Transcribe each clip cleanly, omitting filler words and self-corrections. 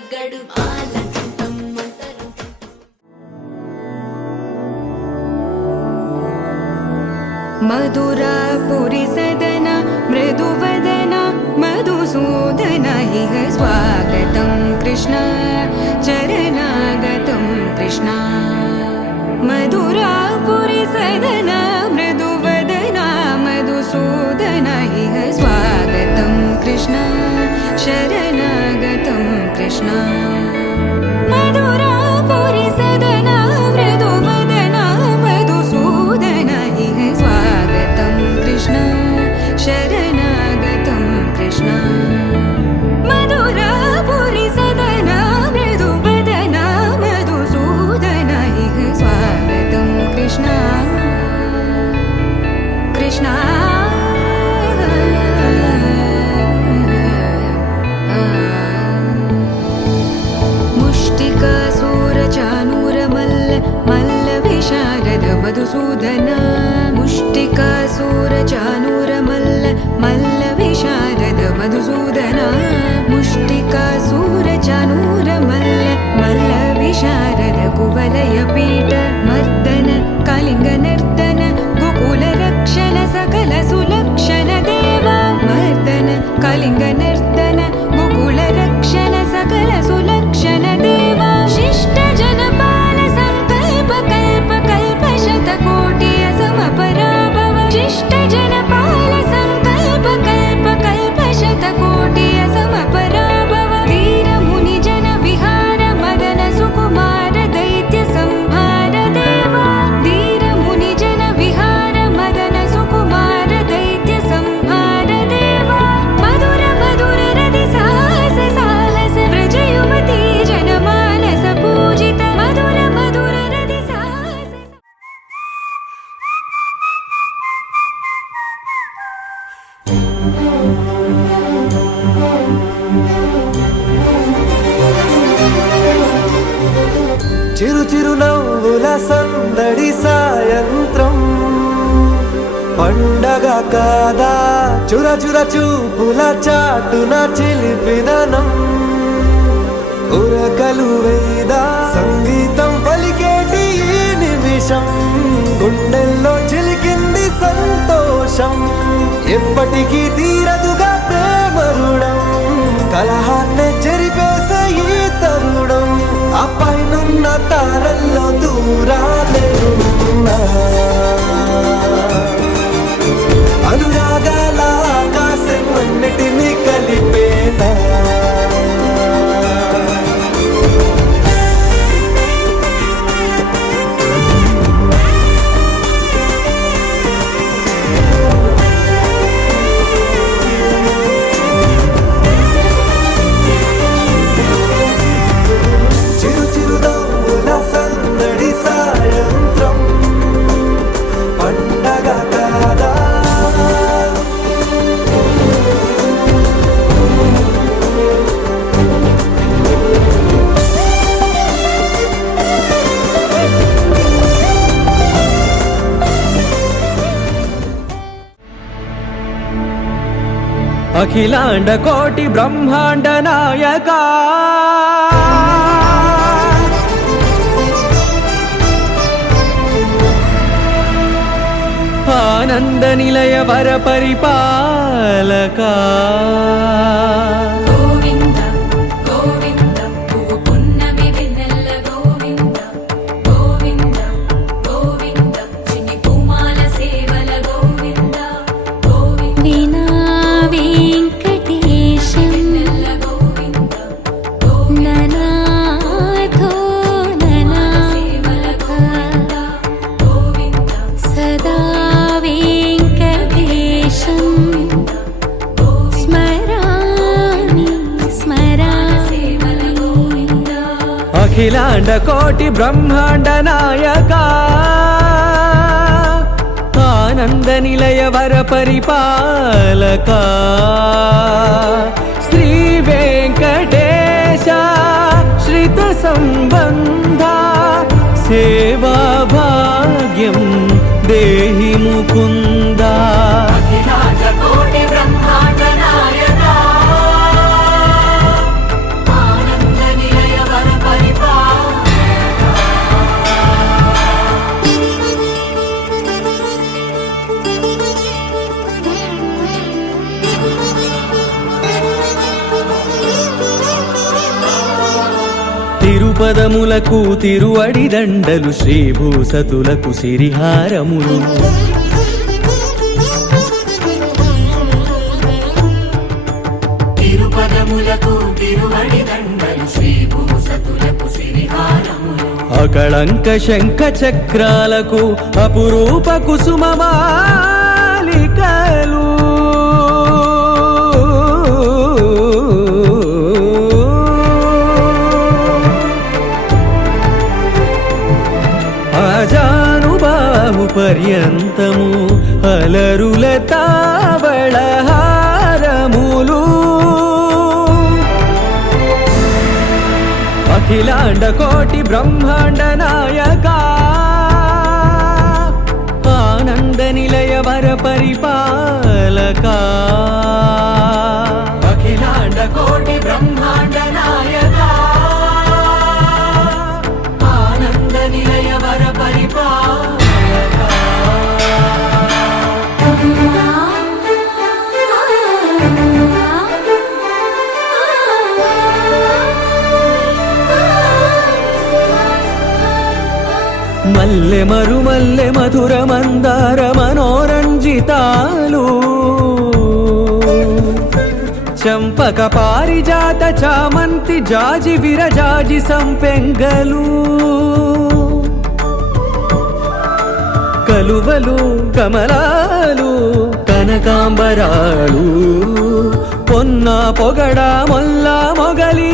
రగ్గడు मधुरापुरी सदन मृदुवदन मधुसूदन इह स्वागतं कृष्ण चरणागतं कृष्ण मधुरापुरी सदन मृदुवदन मधुसूदन इह स्वागतं कृष्ण शरणागतं कृष्ण मधुरापुरी सदन मृदुवदन मधुसूदन इह स्वागतं कृष्ण शरणागतं कृष्ण मधुरापुरी सदन मृदुवदन मधुसूदन इह स्वागतं कृष्ण कृष्ण मुष्टिकासूरचानूरमल्ल मल्लविशारद मधुसूदन मुष्टिकासूरचानूरमल्ल मल्लविशारद मधुसूदन मुष्टिकासूरचानूरमल्ल मल्लविशारद कुवलयपीठ मर्दन कलिङ्गनर्दन गोकुलरक्षण सकल सुलक्षण देवा मर्दन कलिङ्गनर्दन गोकुलरक्षण सकल सुलक्षण देवा शिष्ट जनपाल संकल्प कल्प कल्प शतकोटि असमपराभव शिष्ट जनपाल संकल्प कल्प कल्प शतकोटि असमपराभव वीर मुनि जन विहार मदन सुकुमार दैत्य संहार देवा वीर मुनि जन विहार मदन सुकुमार दैत्य संहार देवा मधुर मधुर रति साहस साहस व्रज युवती जनमानस पूजित मधुर मधुर रति साहस చిరు చిరు నవ్వుల సందడి సాయంత్రం పండగ కాదా చుర చుర చూపుల చాటున చిలిపిదనం ఉరకలు వేదా సంగీతం పలికేటి ఈ నిమిషం గుండెల్లో చిలికింది సంతోషం ఎప్పటికీ తీరదుగా ప్రేమ రుణం కలహాన్నే చెరిపేసే ఈ తరుణం ఆ పైనున్న తారల్లో దూరాలే ఉన్నా అనురాగాల ఆకాశం అన్నిటినీ కలిపేనా చిరు చిరు నవ్వుల సందడి సాయంత్రం పండగ కాదా అఖిలాండ కోటి బ్రహ్మాండ నాయక ఆనంద నిలయ వర పరిపాలక గోవింద గోవింద పువ్వు పున్నమి వెన్నెల గోవింద గోవింద గోవింద చిన్ని కుమాల సేవల గోవింద గోవింద వినా వెంకటేశం వెన్నెల గోవింద గోవింద ననాథో సేవల ననాథ గోవింద సదా వెంకటేశం స్మరామి స్మరామి అఖిలాండ కోటి బ్రహ్మాండ నాయక ఆనంద నిలయ వర పరిపాలక శ్రీ వెంకటేశ శ్రిత సంబంధ సేవా భాగ్యం దేహి ముకుంద కోటి బ్రహ్మాండ నాయక ఆనంద తిరుపదములకు తిరువడి దండలు శ్రీభూసతులకు సిరిహారములు తిరుపదములకు తిరువడి దండలు శ్రీభూసతులకు సిరిహారములు అకళంక శంఖ చక్రాలకు అపురూప కుసుమమాలికలు ఆజానుబాహు పర్యంతము అలరుల తావళహారములు అఖిలాండ కోటి బ్రహ్మాండ నాయక ఆనంద నిలయ వర పరిపాలక అఖిలాండ కోటి బ్రహ్మాండ నాయక ఆనంద నిలయ వర పరిపాలక మల్లె మరుమల్లె మధుర మందార మనోరంజితాలు చంపక పారిజాత చామంతి జాజి విరజాజి సంపెంగలు కలువలు కమలాలు కనకాంబరాలు పొన్న పొగడ మొల్ల మొగలి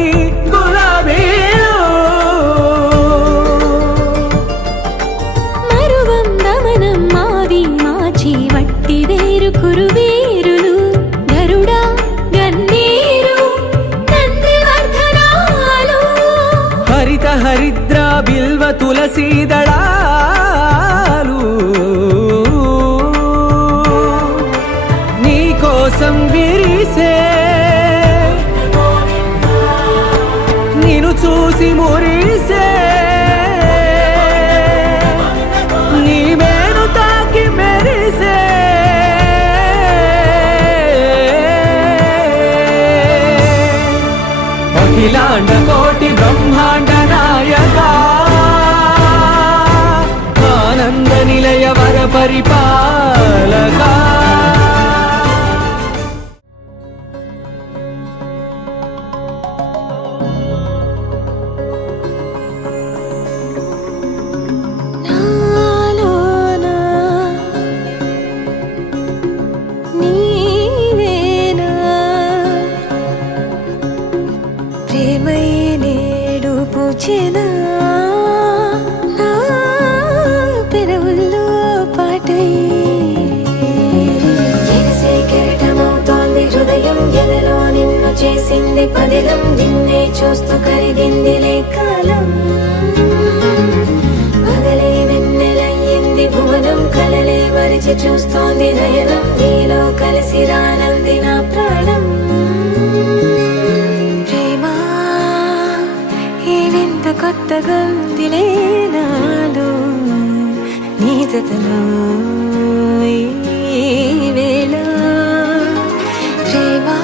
గులాబీలు మరువం దమనం మావి మాచి వట్టి వేరు కురువీరులు గరుడా గన్నీరు నందివర్ధనాలు హరిత హరిద్ర బిల్వ తులసీ దళాలు నీ కోసం విరిసే నిన్ను చూసి మురిసే నీ మేను తాకి మెరిసే అఖిలాండ కోటి బ్రహ్మాండ నాయక ఆనంద నిలయ వర పరిపాలక నాలోన నీవేనా ప్రేమై నేడు పూచెనా నా పెదవుల్లో పాటై ఎగసే కెరటమవుతోంది హృదయం ఎదలో నిన్ను చేసింది పదిలం నిన్నే చూస్తూ కరిగిందిలే కాలం పగలే వెన్నెలయ్యింది భువనం కలలే మరిచి చూస్తోంది నయనం నీలో కలిసి రానంది నా ప్రాణం ప్రేమా ఈ వింత కొత్తగా ఉందిలే నాలో నీ జతలో ఈ వేళ ప్రేమా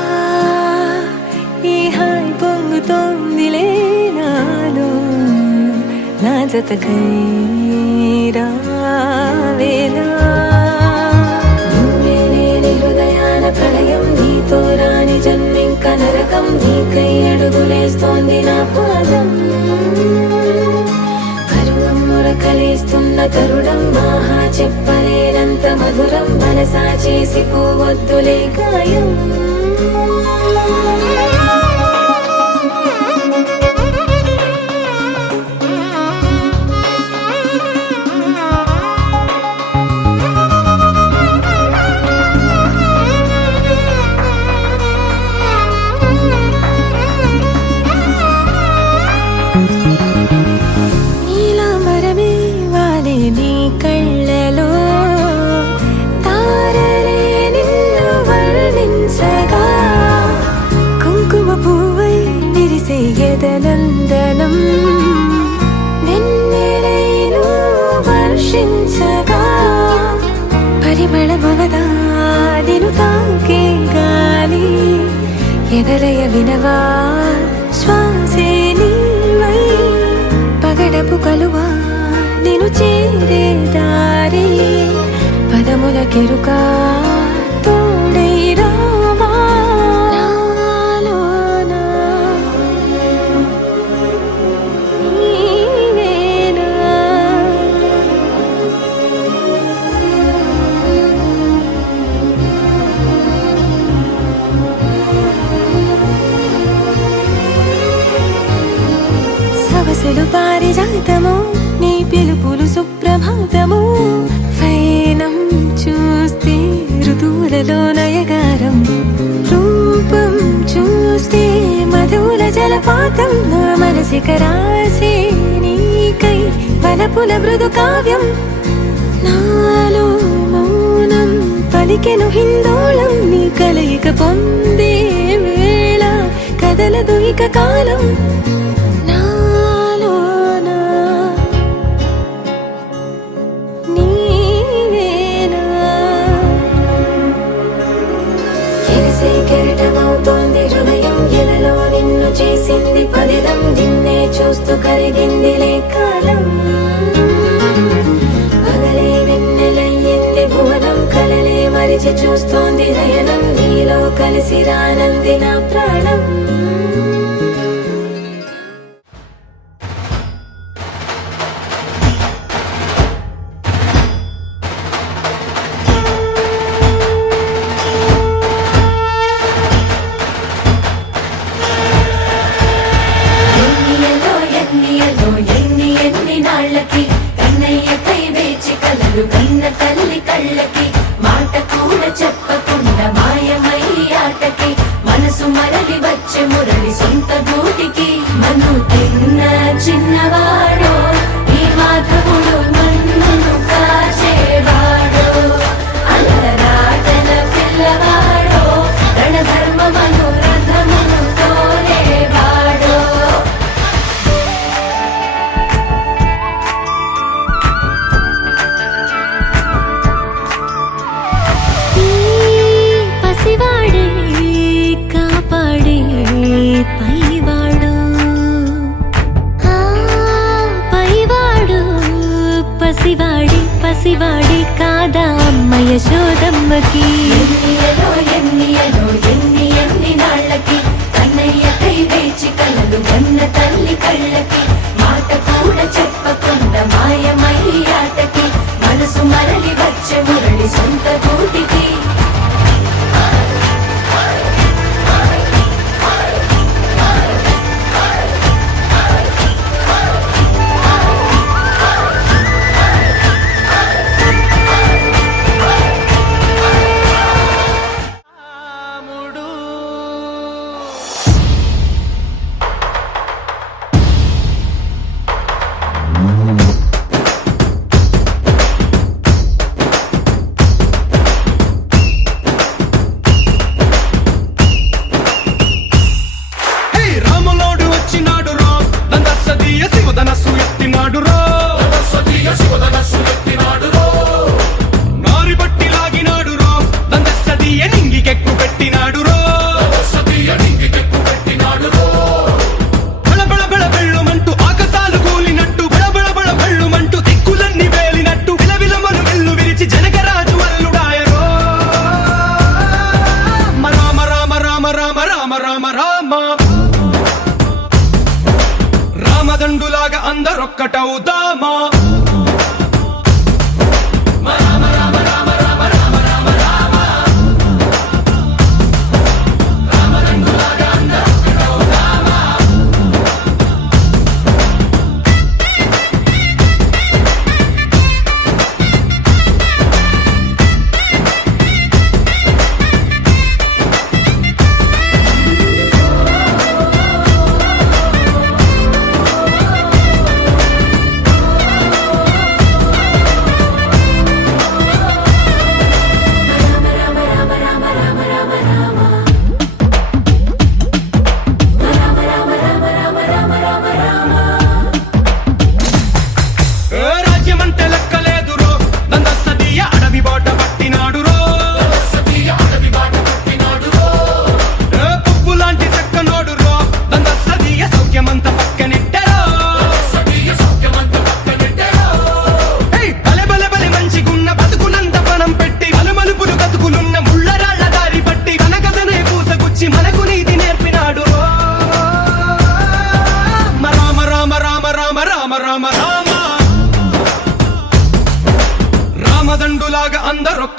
ఈ హాయి పొంగుతోందిలే నాలో నా జతకై రావేలా నువ్వే లేని హృదయాల ప్రళయం నీతో రాని జన్మింక నరకం నీకై అడుగులేస్తోంది నా పాదం పరువం మురకలేస్తున్న తరుణం ఆహా చెప్పలేనంత మధురం మనసా చేసి పోవద్దులే గాయం నీలాంబరమే వాలే నీ కళ్ళలో తారలే నిన్ను వర్ణించగా కుంకుమ పువ్వై విరిసే ఎదనందనం వెన్నెలైను వర్షించగా పరిమళమవదా నిను తాకే గాలి ఎదలయ వినవా శ్వాసే నీవై గడపు కలువా నేను చేరే దారి పదముల కెరుక తోడై రావా నాలోన నీవేనా. సవసులు పారిజాతము నీ పిలుపులు సుప్రభాతము ఫైనం చూస్తే ఋతువులలో నయగారం రూపం చూస్తే మధుల జలపాతం నా మనసిక రాసే నీకై వలపుల మృదు కావ్యం నాలో మౌనం పలికెను హిందోళం నీ కలయిక పొందే వేళ కదలదు ఇక కాలం నాలోనా నీవేనా. ఎరిసే కెరటమవుతోంది హృదయం ఎలలో నిన్ను చేసింది పదిలం నిన్నే చూస్తూ కరిగిందిలే కాలం పగలే వెన్నెలయ్యింది భువనం కలలే మరిచి చూస్తోంది నయనం నీలో కలిసి రానంది నా ప్రాణం. ఎన్ని నాళ్ళకి కన్నయ్యకై వేచి కలలు కన్న తల్లి కళ్ళకి మాట కూడా చెప్పకుండా మాయమై ఆటకి మనసు మరలి వచ్చే మురళి సొంత గూటికి మను తిన్న చిన్నవాడో ఈ మాధవుడు మన్నును కాచేవాడో అల్లరాటల పిల్లవాడో రణధర్మమను రథమును తోలేవాడో. పసివాడే కాపాడే పైవాడు పైవాడు పసివాడి కాదా అమ్మ యశోదమ్మకి. ఎన్ని నాళ్ళకి కన్నయ్యకై వేచి కలలు కన్న తల్లి కళ్ళకి మాట కూడా చెప్పకుండా మాయమై ఆటకి మనసు మరలి వచ్చే మురళి సొంత గూటికి. రామదండులాగా అందరొక్కటవుదామా.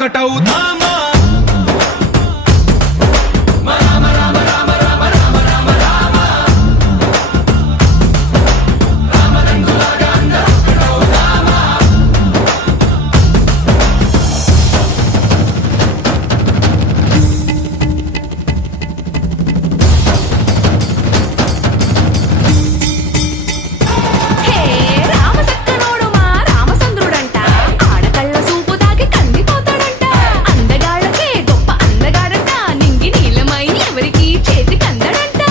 అందరొక్కటవుదామా హే రామసక్కనోడు మా రామచంద్రుడంట ఆడకళ్ళ సూపు తాకి కందిపోతాడంట అందగాళ్ళకే గొప్ప అందగాడంట నింగి నీలమై ఎవరికి చేతి కందడంట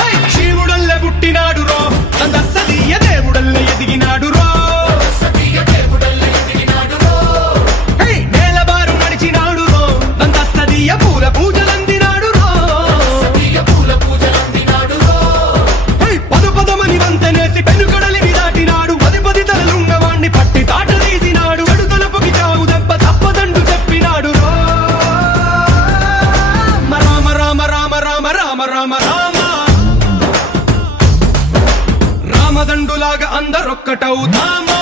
హై! శివుడల్లె పుట్టినాడు రో నందసదీయ దేవుడల్లె ఎదిగినాడు రో హై! నేలబారు నడిచినాడు రో నందసదీయ పూల పూజలందినాడు రో హై! పదుపదమని వంతెనేసి పెనుకడలిని దాటినాడు పది తలలున్నవాణ్ణి పట్టి తాట తీసినాడు చెడు తలపుకి చావు దెబ్బ తప్పదండు చెప్పినాడు రో రామ రామ రామ రామ రామ రామ రామ రామదండులాగా అందరొక్కటవుదామా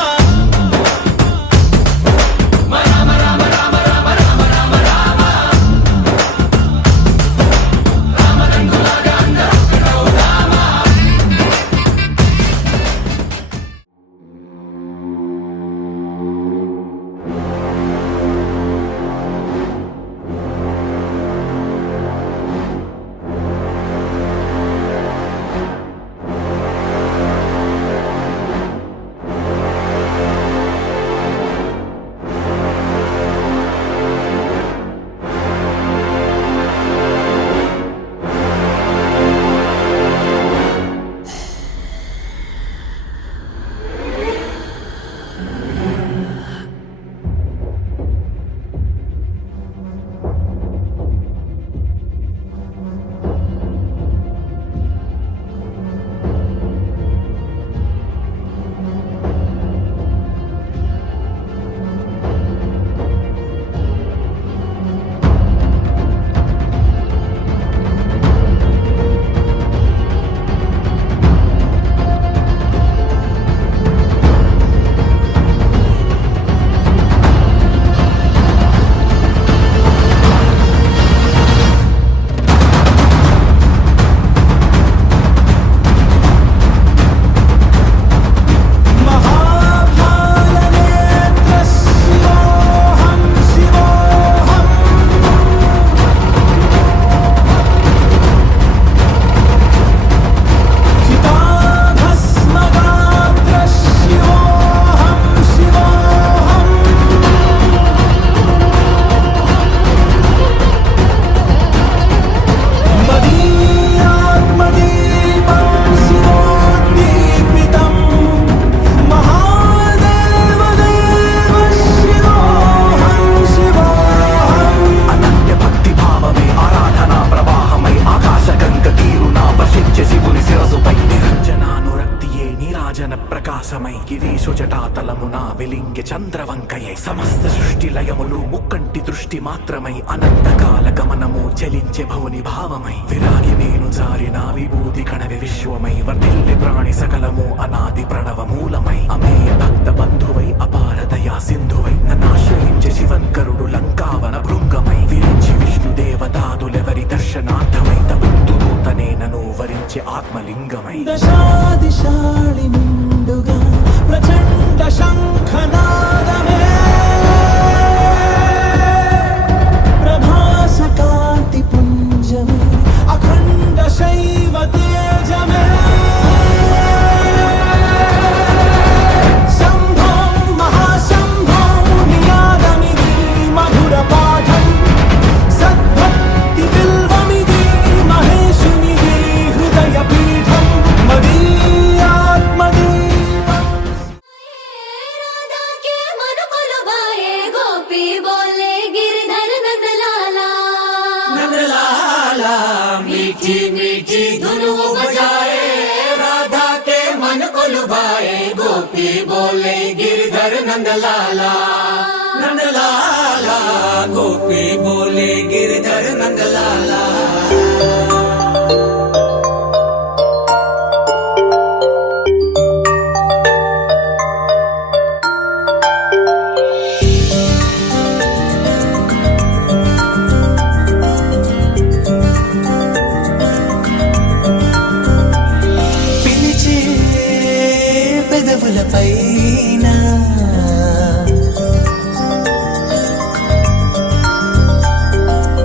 ప్రకాశమై గిరీశు జటాతలమున వెలింగె చంద్రవంకయే సమస్త సృష్టి లయములు ముక్కంటి దృష్టి మాత్రమై అనంతకాల గమనము చలించే భవుని భావమై విరాగి మేను జారిన విభూతి కణవి విశ్వమై వర్ధిల్లె ప్రాణి సకలము అనాది ప్రణవ మూలమై అమేయ భక్త బంధువై అపారదయా సింధువై నన్నాశ్రయించే శివంకరుడు లంకావన భృంగమై విరించి విష్ణు దేవతాదులెవరి దర్శనార్థమై తబుద్ధుడు తనే నను వరించే ఆత్మలింగమై దశాదిశాళి నిండుగా ప్రచండ శంఖనాదమే ప్రభాస కాంతి పుంజమే అఖండ శైవ తేజమే శంభో మహాశంభో నినాదమిది మధుర పాఠం సద్భక్తి బిల్వమిది మహేశునిది హృదయ పీఠం మదీయాత్మదీపం राधा के मन को लुभाए गोपी बोले गिरधर नंदलाला नंदलाला मीठी मीठी धुन बजाए राधा के मन को लुभाए गोपी बोले गिरधर नंदलाला नंदलाला गोपी बोले गिरधर नंदलाला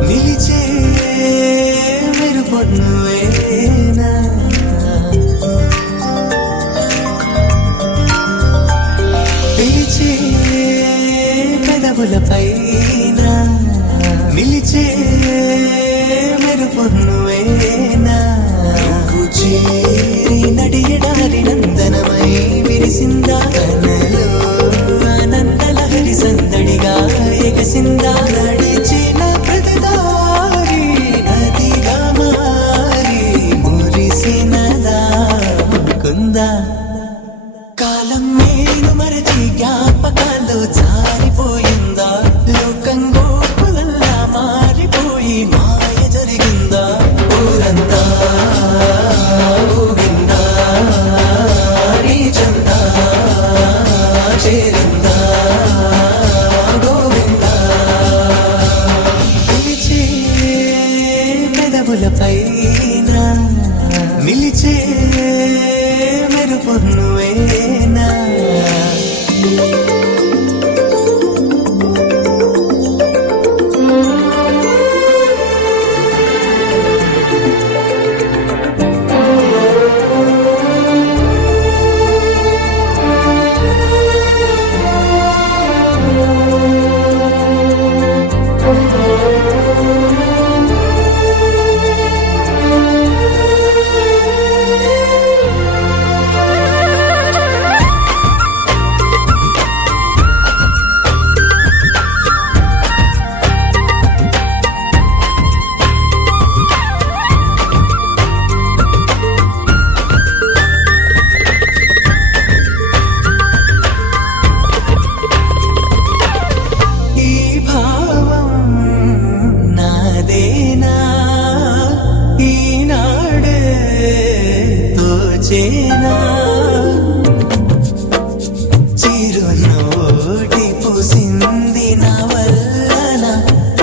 నిలిచే మెరుపు నువ్వేనా పిలిచే పెదవుల పైన నిలిచే మెరుపు నువ్వేనా నువ్వు చేరి నడియడారి నందనమై విరిసిందా కనలో ఆనందలహరి సందడిగా ఎగసిందా నడిచిన ప్రతిదారి నదిగా మారి మురిసినదా కుందా కాలం నేను మరచి జ్ఞాపకాల్లో జారిపోయిందా లోకం గోపులల్లా మారిపోయి మాయ జరిగిందా ఊరంతా ఊగిందా నీ చందా చేరిందా గోవిందా పిలిచే పెదవుల పైన నిలిచే మెరుపు నువ్వేనా ఈ భావం నాదేనా ఈనాడే తోచేనా చిరునోటి పూసింది నా వల్లన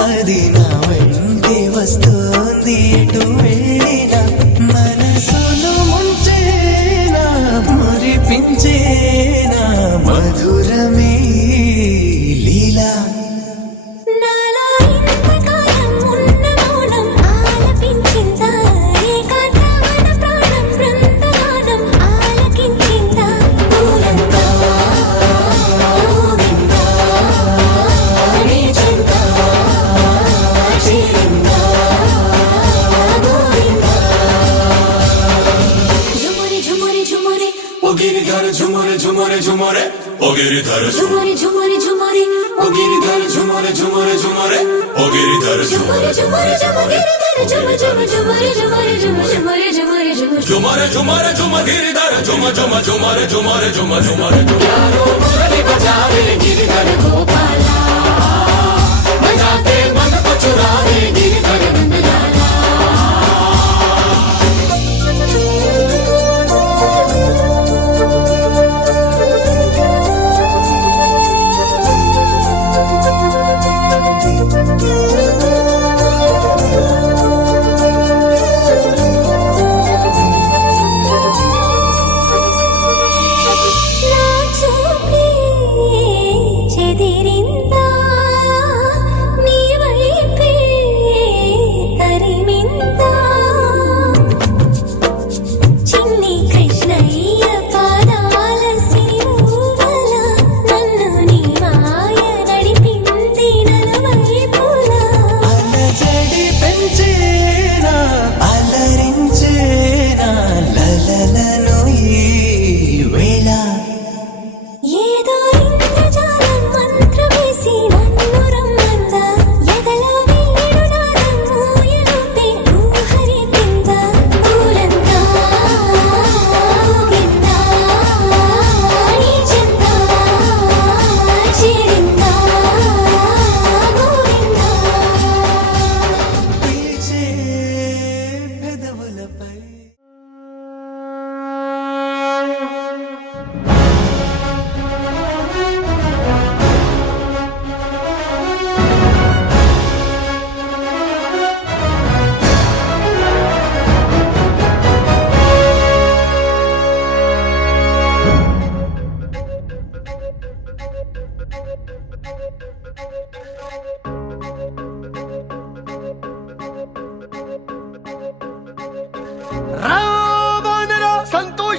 అది నా వెంటే వస్తుంది ఎటు వెళ్ళినా మనసును ముంచేనా మురిపించేనా మధురమే లీలా నాలో ఇంతకాలం ఉన్న మౌనం ఆలపించిందా ఏకాంతాన ప్రాణం బృందగానం ఆలకించిందా ఊరంతా ఊగిందా నీ చెంతా చేరిందా గోవిందా ఝుమురి ఝుమురి ఝుమురి ओ गिरिधर झुमरे झुमरे झुमरे ओ गिरिधर ఝుమురి ఝుమురి ఝుమురి ओ गिरिधर झुमरे झुमरे झुमरे ओ गिरिधर ఝుమురి ఝుమురి ఝుమురి ఝుమురి ఝుమురి ఝుమురి ఝుమురి ఝుమురి ఝుమురి झुमरे झुमरे झुम गिरिधर झुम झुम झुमरे झुमरे झुम झुमरे यारो मुरली बजावे गिरिधर गोपाला बजाते मन को चुरावे गिरिधर नंदलाला నా చూపే చెదిరిందా నీ వైపే తరిమిందా చిన్ని కృష్ణయ్య పాదాల సిరువల నన్ను నీ మాయ నడిపింది నలువైపులా అలజడి పెంచేనా అలరించేనా లలలను ఈ వేళ ఏదో ఇంద్రజాలం మంత్రమేసి నన్ను రమ్మందా ఎదలో వేణునాదం ఊయలుంది ఊహరిందా ఊరంతా ఊగిందా నీ చెంతా చేరిందా గోవిందా పిలిచే పెదవులపై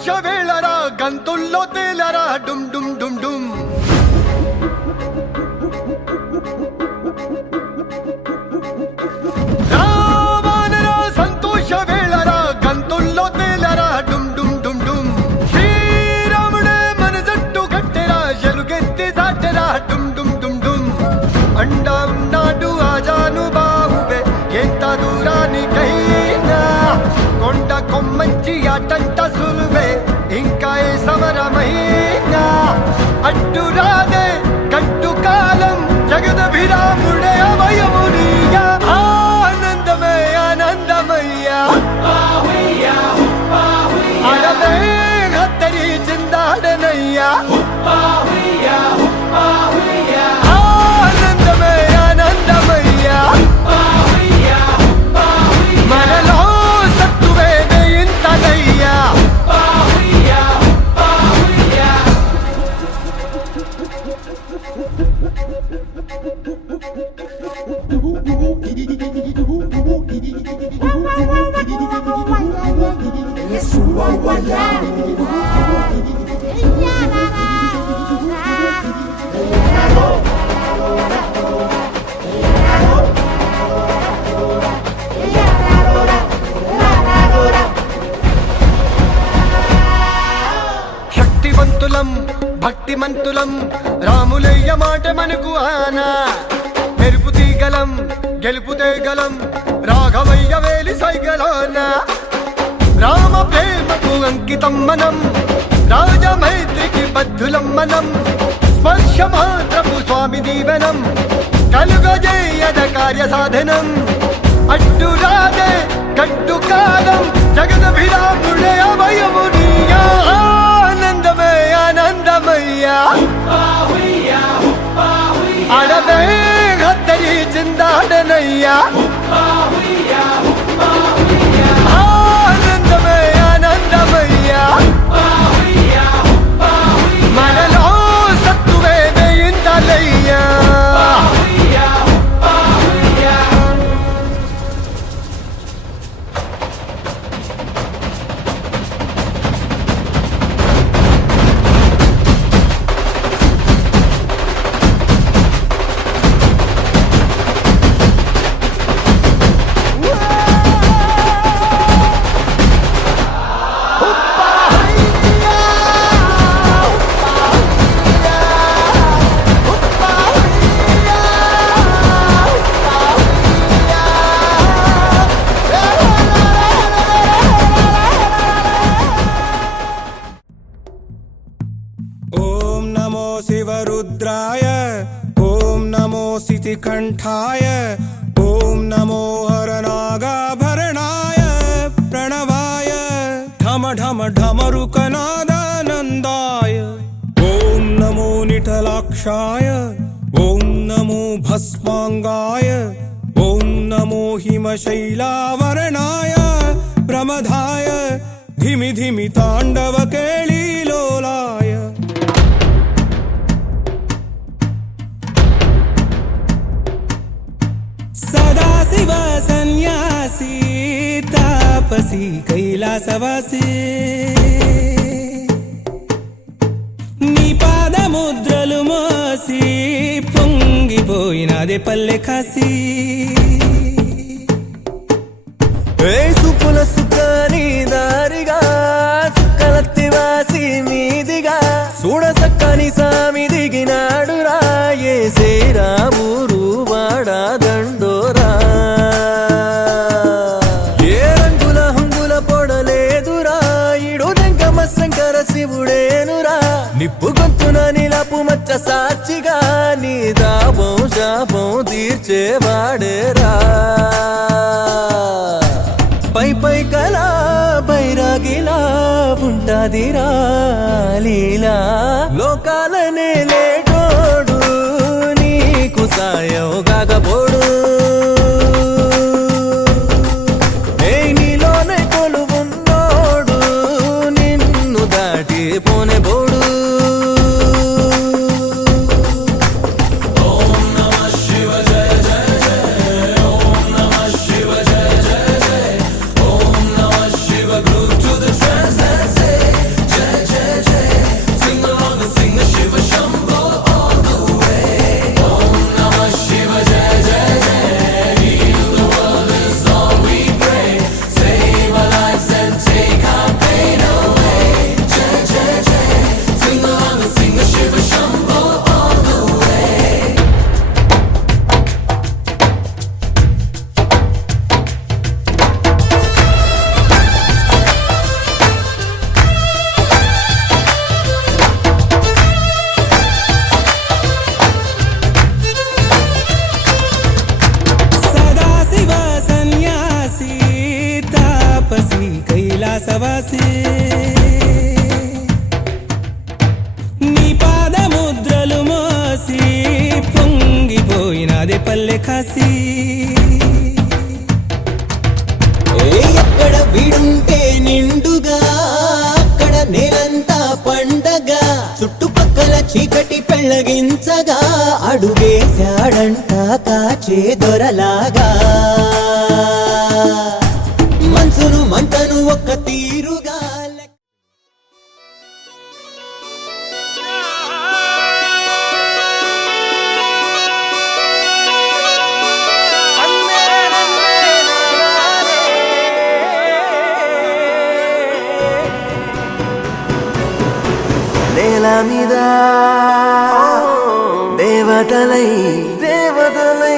సంతోష వేళరా గంతుల్లో తేలరా డుమ్ డుమ్ డుమ్ డుమ్ రావానరా సంతోష వేళరా గంతుల్లో తేలరా డుమ్ డుమ్ డుమ్ డుమ్ శ్రీరాముడే మన జట్టు కట్టెరా ఎలుగెత్తి సాటెరా డుమ్ డుమ్ డుమ్ డుమ్ అండా ఉన్నాడు ఆజాను బావువే ఎంత దూరానికైనా కొండ కొమ్మంచి అటంట సులువే ఇంకా ఏ సమరమైనా అడ్డు రాదే కట్టు కాలం జగదభిరాముడే అవయమునియా ఆనందమే ఆనందమయ్యా అడవే హత్తరి చిందాడనయ్యా ఆనందమే ఆనందమయ్యా మనలో సత్తువే ఇంతదయ్యా శక్తివంతులం భక్తిమంతులం రాములయ్య మాట మనకు ఆనా మెరుపు తీగలం గెలుపు తేగలం రాఘవయ్య వేలి సైగలోన రామ ప్రేమకు అంకితం మనం రాజమైత్రికి బద్ధులం మనం స్పర్శ మాత్రము స్వామి దీవెనం కలుగజేయద కార్య సాధనం అడ్డు రాదే కట్టు కాలం జగదభిరాముడే అవయమునియా ఆనందమే ఆనందమయ్యా అడవే హత్తరి చిందాడనయ్యా ఆనందమే ఆనందమయ్యా మనలో సత్తువే ఇంతలయ్యా शिवरुद्राय ॐ नमो सितिकण्ठाय ॐ नमो हरनागाभरणाय प्रणवाय ढम ढम ढमरुकनादानन्दाय ॐ नमो निटलाक्षाय ॐ नमो भस्माङ्गाय ॐ नमो हिमशैलावरणाय प्रमदाय धिमि धिमि ताण्डवकेळीलोलाय सदाशिव सन्यासी तापसी कैलासवासी నీ పాదముద్రలు మోసి పొంగిపోయినదే పల్లె కాసి సుపుల సుఖాని దారిగా చుక్కలత్తి వాసి మీదిగా చూడ సక్కని సామి దిగినాడు రాయే శ్రీరామురు వాడా దండోరా ఏ రంగుల హంగుల పొడలేదురా ఇడు వెంకమ శంకర శివుడేనురా నిప్పు గొంతున నిలపు మచ్చ సాక్షిగా నీ దాపం శాపం తీర్చేవాడేరా పై పై కలా బైరాగిలా ఉంటాదిరా లీలా లోకాలనే లేటోడు నీకు సాయం కాకపోడు నీలోనే కొలువున్నోడు నిన్ను దాటి పోనే బోడు మల్లె కాసి ఎక్కడ వీడుంటే నిండుగా అక్కడ నేలంతా పండగ చుట్టుపక్కల చీకటి పెళ్ళగించగా అడుగేశాడంట కాచే దొరలాగా మనసును మంటను ఒక్క తీరుగా నేల మీద దేవతలై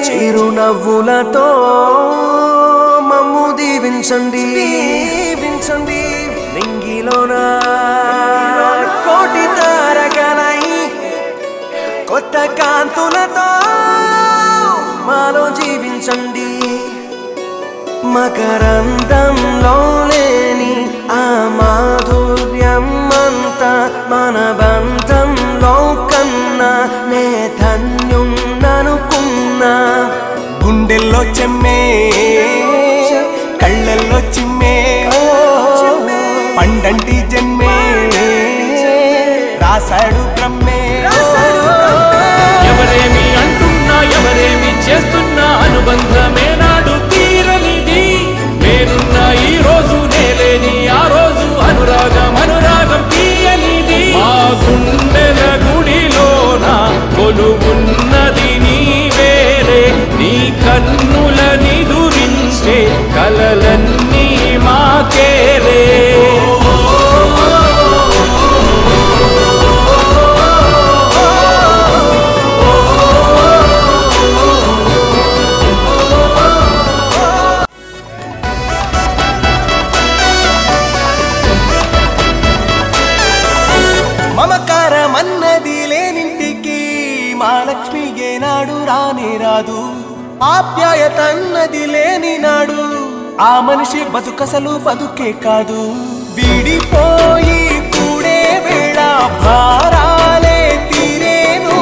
చిరునవ్వులతో మమ్ము దీవించండి నింగిలోన కోటి తారకలై కొత్త కాంతులతో మాలో జీవించండి మకరందంలో లేని ఆ మాధుర్యం అంతా మన బంధంలో కన్నా నే ధన్యున్ననుకున్నా గుండెల్లో చెమ్మే కళ్ళల్లో చిమ్మే పండంటి జన్మే రాశాడు బ్రహ్మే ఎవరేమి అంటున్నా ఎవరేమి చేస్తున్నా అనుబంధమే నాడు తీరనిది నేనున్న ఈ రోజు నేలేని ఆ రోజు అనురాగం తీయనిది మా గుండెల గుడిలోన కొలువున్నది నీవేలే నీ కన్నుల నిదురించే కలలన్నీ మాకేలే మమకారమన్నది లేనింటికి మహాలక్ష్మి ఏనాడు రానే రాదు ఆప్యాయతన్నది లేని నాడు ఆ మనిషి బతుకసలు బతుకే కాదు విడిపోయి కూడే వేళ భారాలే తీరేను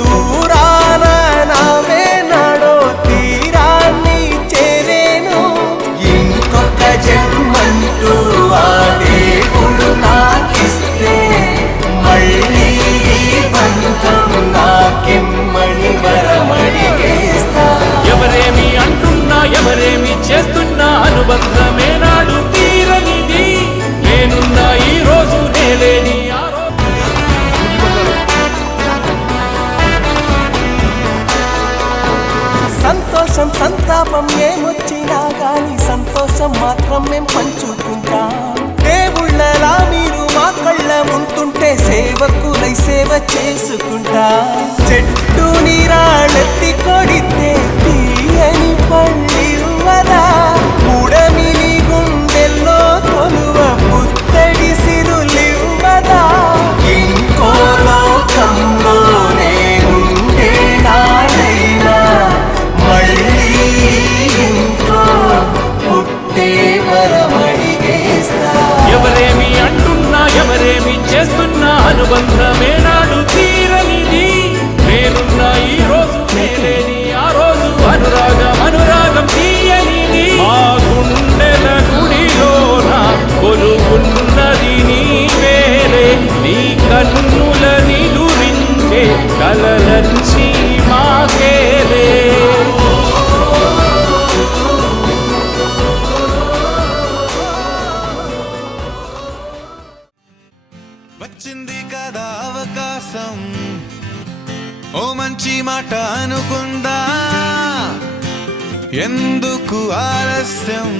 దూరాన నావే నాడో తీరాన్ని చేరేను ఇంకొక జన్మంటూ ఆ దేవుడు నాకిస్తే మళ్ళీ బంధం నాకెమ్మని వరమడిగేస్తా ఎవరేమి అంటున్నా ఎవరేమి చేస్తున్నా అనుబంధమే నాడు తీరనిది నేనున్న ఈ రోజు నేలేని ఆ సంతోషం సంతాపం ఏమొచ్చినా గాని సంతోషం మాత్రం మేం పంచుకుంటాం దేవుళ్ళలా మీరు మా కళ్ళ ముంటుంటే సేవకులై సేవ చేసుకుంటా చెట్టు నీరాళ్ళెత్తి కొడితే తీయని పళ్ళివ్వదా ఉడమిని గుండెల్లో కొలువ పుత్తడి సిరులివ్వదా ఇంకో లోకంలో నేనుండే నాడైనా మళ్ళీ ఇంకో పుట్టే వరమడిగేస్తా ఎవరేమి అంటున్నా ఎవరేమి చేస్తున్నా అనుబంధమే నాడు తీరనిది నేనున్న ఈ రోజు నేలేని ఆ రోజు అనురాగం తీయనిది మా గుండెల గుడిలోన కొలువున్నది నీవేలే నీ కన్నుల నిదురించే కలలన్నీ మాకేలే వచ్చింది కదా అవకాశం ఓ మంచి మాట అనుకుందా ఎందుకు ఆలస్యం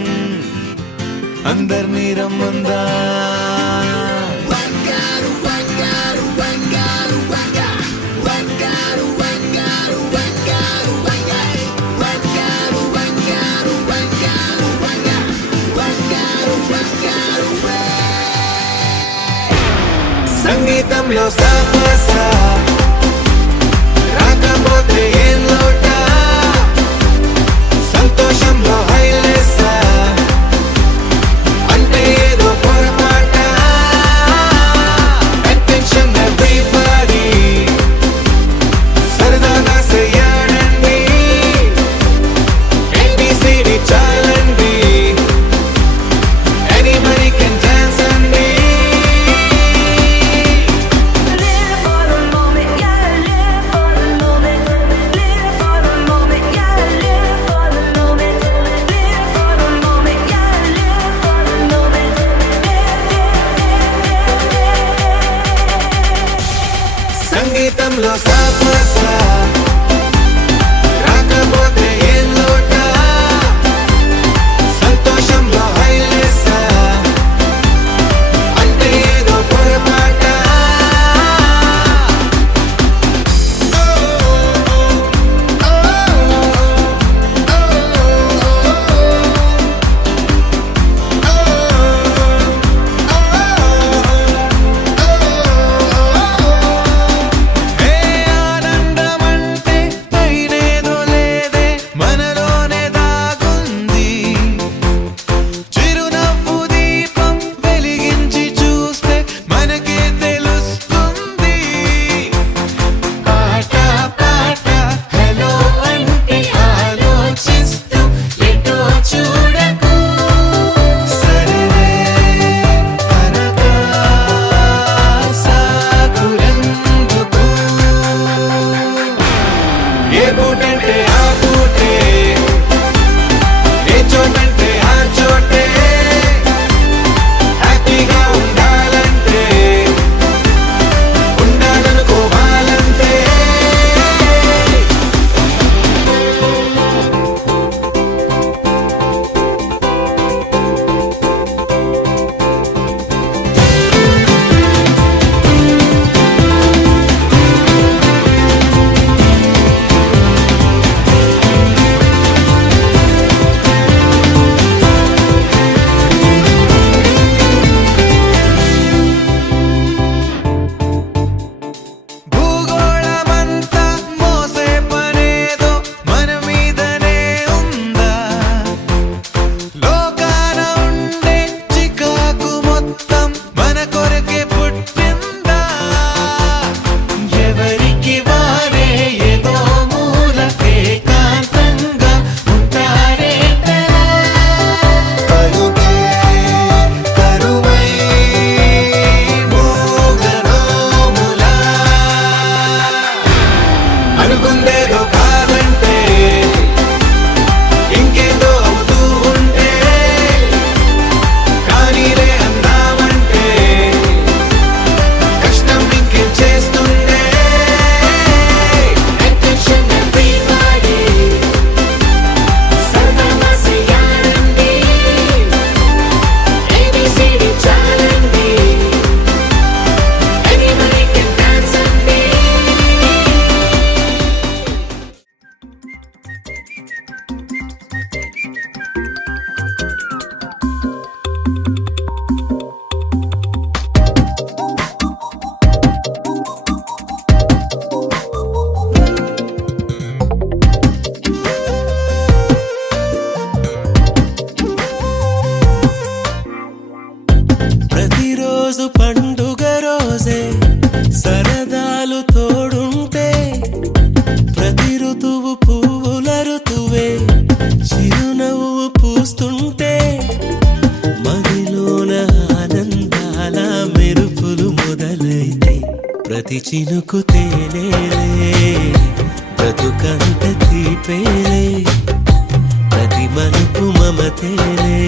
అందర్నీ రమ్మందా సంగీతంలో సమస్య రాకపోతే ఏం లోట సంతోషంలో హైలెస్ అంటే ఏదో పొరపాట అటెన్షన్ ఎవ్రీబడి సరదాగా చెయ్యాడండి సంగీతంలో సాపస రాకపోతే ఏం లోట సంతోషంలో హైలేస అంటే ఏదో పొరపాట ఆనందమంటే పైనేదో లేదే మనలోనే దాగుంది చిరునవ్వు దీపం వెలిగించి చూస్తే మనకే తెలుస్తుంది ఆట పాట హలో అంటే ఆలోచిస్తూ ఎటో చూడకు సరే అనగా సాగురెందుకు ఏ పూటంటే ఆ పూటే ఏ చోటంటే ఆ చోటే హ్యాపీగా ఉండాలంటే ఉండాలనుకోవాలంటే భూగోళమంతా మోసే పనేదో మన మీదనే ఉందా లోకాన ఉండే చికాకు మొత్తం మన కొరకే పుట్టిందా ఎవరికి వారే ఏదో మూలకే ఏకాంతంగా ఉంటారే కరువై మోగనోములా అనుకుందేదో కాదంటే ఇంకేదో అవుతూ ఉంటే కానీలే అందామంటే కష్టం ఇంకేం చేస్తుండే Attention everybody సర్వమసయానండి ABCD చాలండి Anybody can dance అండి ప్రతిరోజు పండుగ రోజే సరదాలు తోడుంటే ప్రతి ఋతువు పువ్వుల ఋతువే చిరునవ్వు పూస్తుంటే మదిలోన ఆనందాల మెరుపులు మొదలైతే ప్రతి చినుకు తేలేలే బ్రతుకంత తీపేలే ప్రతి మలుపు మమతేలే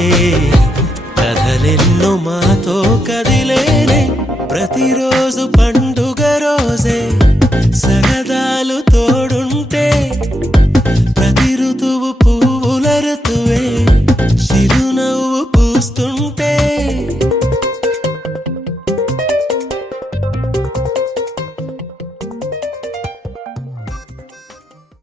కథలెన్నో మాతో కదిలేనే ప్రతిరోజు పండుగ రోజే సరదాలు తోడుంటే ప్రతి ఋతువు పువ్వుల ఋతువే చిరునవ్వు పూస్తుంటే